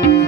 thank you